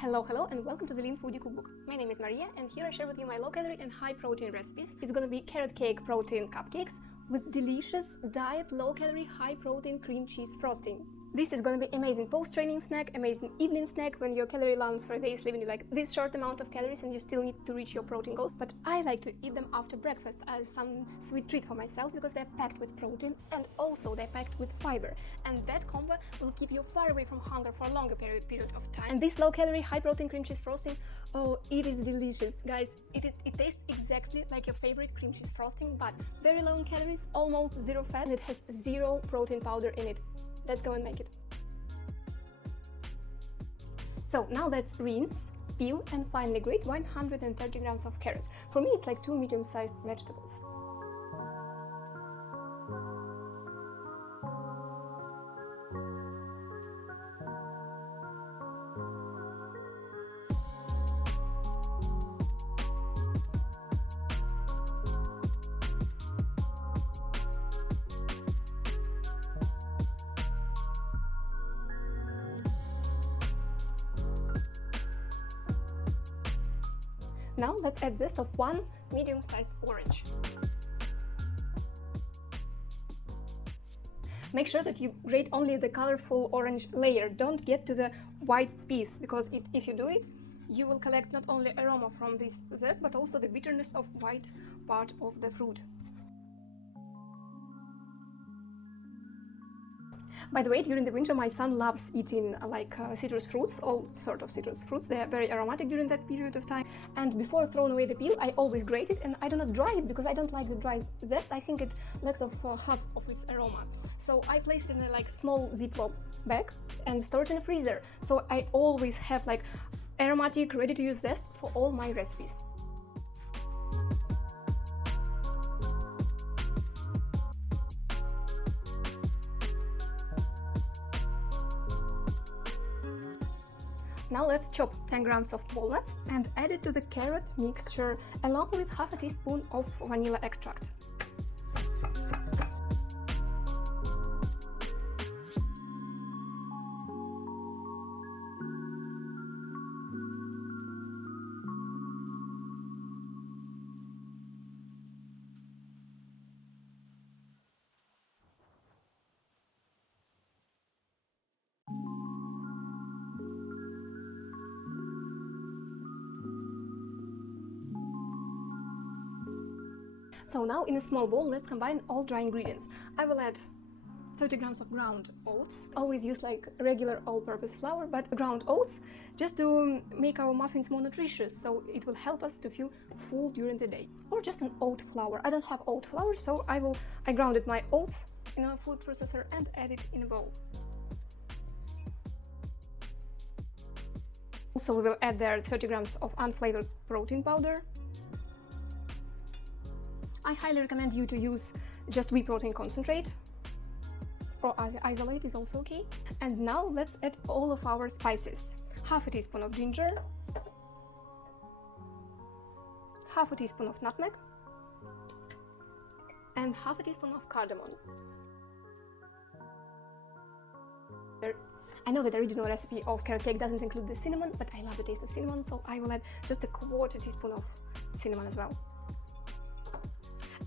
Hello and welcome to the Lean Foodie Cookbook. My name is Maria and here I share with you my low-calorie and high-protein recipes. It's gonna be carrot cake protein cupcakes with delicious diet low-calorie high-protein cream cheese frosting. This is gonna be amazing post-training snack, amazing evening snack when your calorie allowance for a day is leaving you like this short amount of calories and you still need to reach your protein goal. But I like to eat them after breakfast as some sweet treat for myself because they're packed with protein and also they're packed with fiber. And that combo will keep you far away from hunger for a longer period of time. And this low-calorie high-protein cream cheese frosting, oh, it is delicious. Guys, it tastes exactly like your favorite cream cheese frosting, but very low in calories, almost zero fat, and it has zero protein powder in it. Let's go and make it. So now let's rinse, peel and finally grate 130 grams of carrots. For me it's like 2 medium-sized vegetables. Now let's add zest of 1 medium-sized orange. Make sure that you grate only the colorful orange layer. Don't get to the white pith, because if you do it, you will collect not only aroma from this zest, but also the bitterness of white part of the fruit. By the way, during the winter my son loves eating citrus fruits, all sort of citrus fruits. They are very aromatic during that period of time. And before throwing away the peel, I always grate it and I do not dry it because I don't like the dry zest. I think it lacks of half of its aroma. So I place it in a small Ziploc bag and store it in the freezer. So I always have aromatic, ready-to-use zest for all my recipes. Now let's chop 10 grams of walnuts and add it to the carrot mixture along with half a teaspoon of vanilla extract. So now in a small bowl, let's combine all dry ingredients. I will add 30 grams of ground oats. Always use regular all-purpose flour, but ground oats just to make our muffins more nutritious, so it will help us to feel full during the day. Or just an oat flour. I don't have oat flour, so I grounded my oats in a food processor and add it in a bowl. Also we will add there 30 grams of unflavored protein powder. I highly recommend you to use just whey protein concentrate, or isolate is also okay. And now let's add all of our spices. Half a teaspoon of ginger, half a teaspoon of nutmeg, and half a teaspoon of cardamom. I know that the original recipe of carrot cake doesn't include the cinnamon, but I love the taste of cinnamon, so I will add just a quarter teaspoon of cinnamon as well.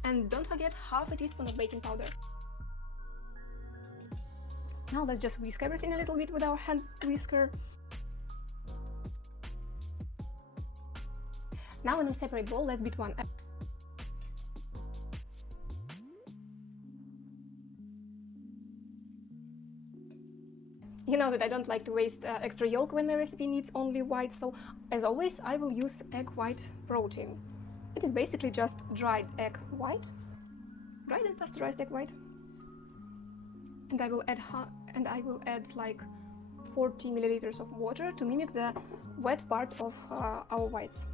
And don't forget half a teaspoon of baking powder. Now let's just whisk everything a little bit with our hand whisker. Now in a separate bowl, let's beat one egg. You know that I don't like to waste extra yolk when my recipe needs only white, so as always I will use egg white protein. It is basically just dried egg white, dried and pasteurized egg white, and I will add 40 milliliters of water to mimic the wet part of our whites.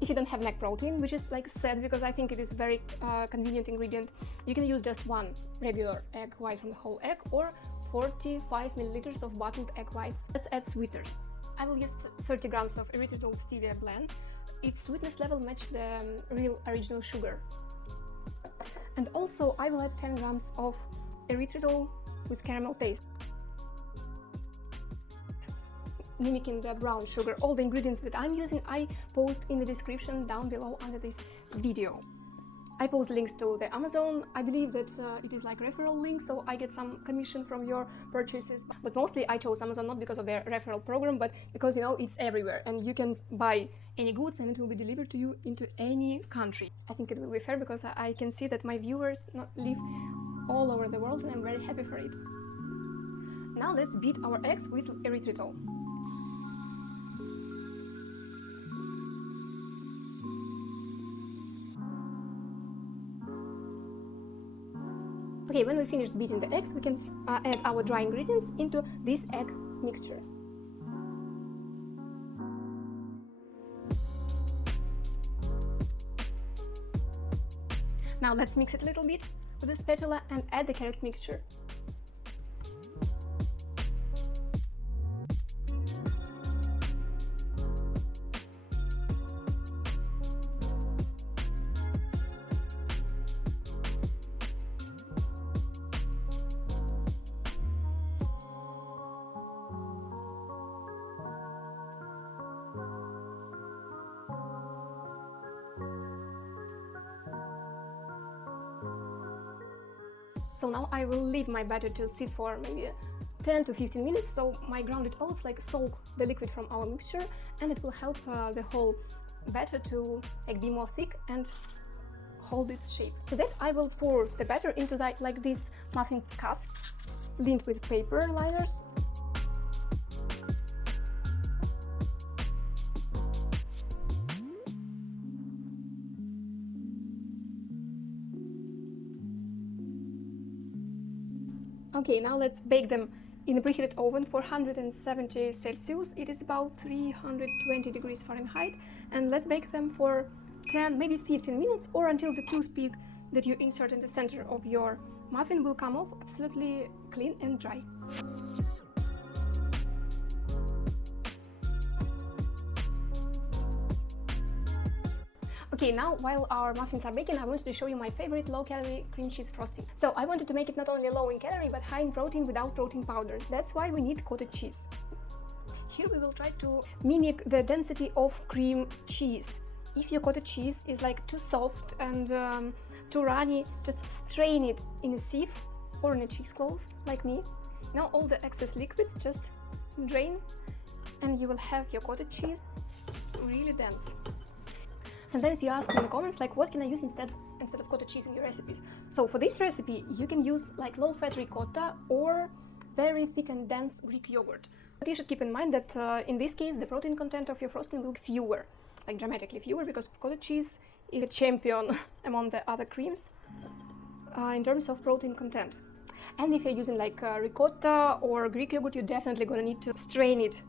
If you don't have nut protein, which is sad because I think it is a very convenient ingredient, you can use just one regular egg white from the whole egg or 45 milliliters of bottled egg whites. Let's add sweeteners. I will use 30 grams of erythritol stevia blend. Its sweetness level matches the real original sugar. And also I will add 10 grams of erythritol with caramel taste. mimicking the brown sugar. All the ingredients that I'm using I post in the description down below under this video. I post links to the Amazon. I believe that it is like referral link, so I get some commission from your purchases. But mostly I chose Amazon not because of their referral program, but because, you know, it's everywhere and you can buy any goods and it will be delivered to you into any country. I think it will be fair because I can see that my viewers live all over the world and I'm very happy for it. Now let's beat our eggs with erythritol. Okay, when we finish beating the eggs, we can add our dry ingredients into this egg mixture. Now let's mix it a little bit with a spatula and add the carrot mixture. So now I will leave my batter to sit for maybe 10 to 15 minutes, so my grounded oats soak the liquid from our mixture, and it will help the whole batter to be more thick and hold its shape. So that I will pour the batter into like these muffin cups lined with paper liners. Okay, now let's bake them in a preheated oven for 170 Celsius. It is about 320 degrees Fahrenheit, and let's bake them for 10, maybe 15 minutes, or until the toothpick that you insert in the center of your muffin will come off absolutely clean and dry. Okay, now while our muffins are baking, I wanted to show you my favorite low-calorie cream cheese frosting. So I wanted to make it not only low in calorie but high in protein without protein powder. That's why we need cottage cheese. Here we will try to mimic the density of cream cheese. If your cottage cheese is like too soft and too runny, just strain it in a sieve or in a cheesecloth like me. Now all the excess liquids just drain and you will have your cottage cheese really dense. Sometimes you ask in the comments like, what can I use instead of cottage cheese in your recipes? So for this recipe you can use like low-fat ricotta or very thick and dense Greek yogurt. But you should keep in mind that in this case the protein content of your frosting will be fewer, like dramatically fewer, because cottage cheese is a champion among the other creams in terms of protein content. And if you're using like ricotta or Greek yogurt, you're definitely gonna need to strain it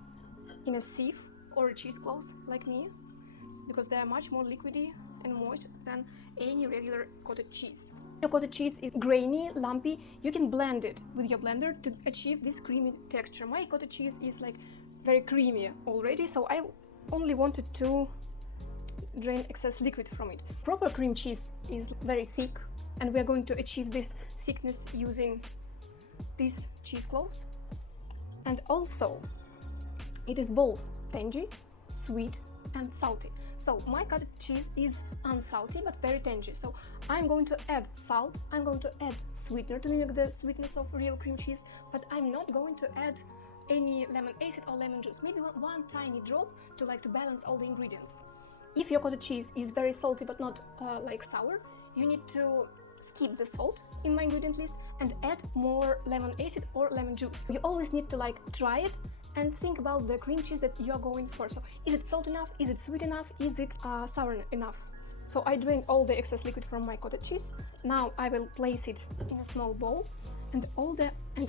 in a sieve or a cheesecloth like me, because they are much more liquidy and moist than any regular cottage cheese. If your cottage cheese is grainy, lumpy, you can blend it with your blender to achieve this creamy texture. My cottage cheese is like very creamy already, so I only wanted to drain excess liquid from it. Proper cream cheese is very thick, and we are going to achieve this thickness using these cheesecloths. And also, it is both tangy, sweet, and salty. So my cottage cheese is unsalty but very tangy. So I'm going to add salt, I'm going to add sweetener to mimic the sweetness of real cream cheese, but I'm not going to add any lemon acid or lemon juice. Maybe one tiny drop to balance all the ingredients. If your cottage cheese is very salty but not like sour, you need to skip the salt in my ingredient list and add more lemon acid or lemon juice. You always need to try it and think about the cream cheese that you are going for. So is it salt enough? Is it sweet enough? Is it sour enough? So I drained all the excess liquid from my cottage cheese. Now I will place it in a small bowl and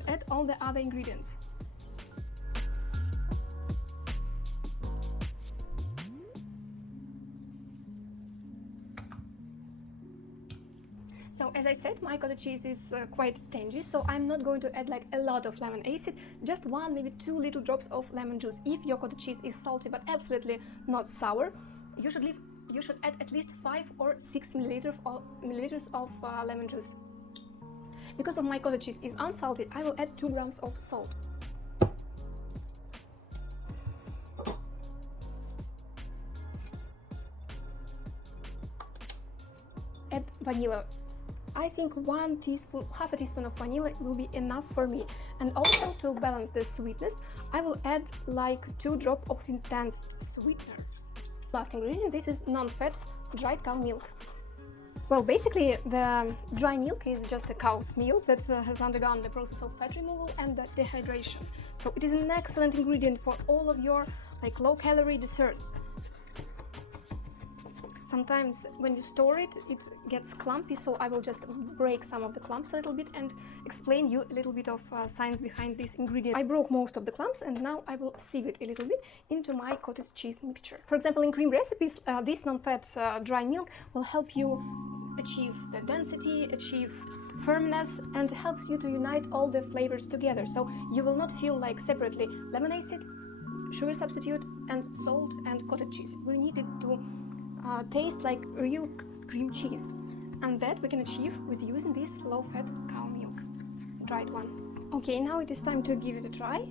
add all the other ingredients. So as I said, my cottage cheese is quite tangy, so I'm not going to add a lot of lemon acid, just 1, maybe 2 little drops of lemon juice. If your cottage cheese is salty but absolutely not sour, you should add at least 5 or 6 milliliters of lemon juice. Because of my cottage cheese is unsalted, I will add 2 grams of salt. vanilla. I think half a teaspoon of vanilla will be enough for me. And also, to balance the sweetness, I will add like 2 drops of intense sweetener. Last ingredient, this is non-fat dried cow milk. Well, basically the dry milk is just a cow's milk that has undergone the process of fat removal and the dehydration. So it is an excellent ingredient for all of your like low-calorie desserts. Sometimes when you store it, it gets clumpy, so I will just break some of the clumps a little bit and explain you a little bit of science behind this ingredient. I broke most of the clumps and now I will sieve it a little bit into my cottage cheese mixture. For example, in cream recipes, this non-fat dry milk will help you achieve the density, achieve firmness, and helps you to unite all the flavors together. So you will not feel like separately lemon acid, sugar substitute, and salt and cottage cheese. We need it to taste like real cream cheese, and that we can achieve with using this low-fat cow milk, dried one. Okay, now it is time to give it a try.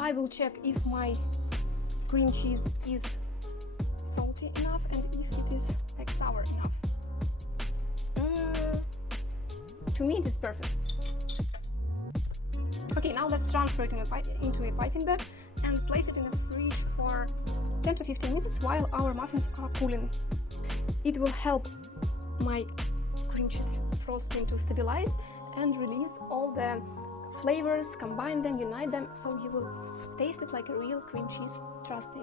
I will check if my cream cheese is salty enough and if it is like sour enough. To me, it is perfect. Okay, now let's transfer it into a piping bag and place it in the fridge for 10 to 15 minutes while our muffins are cooling. It will help my cream cheese frosting to stabilize and release all the flavors, combine them, unite them, so you will taste it like a real cream cheese. Trust me.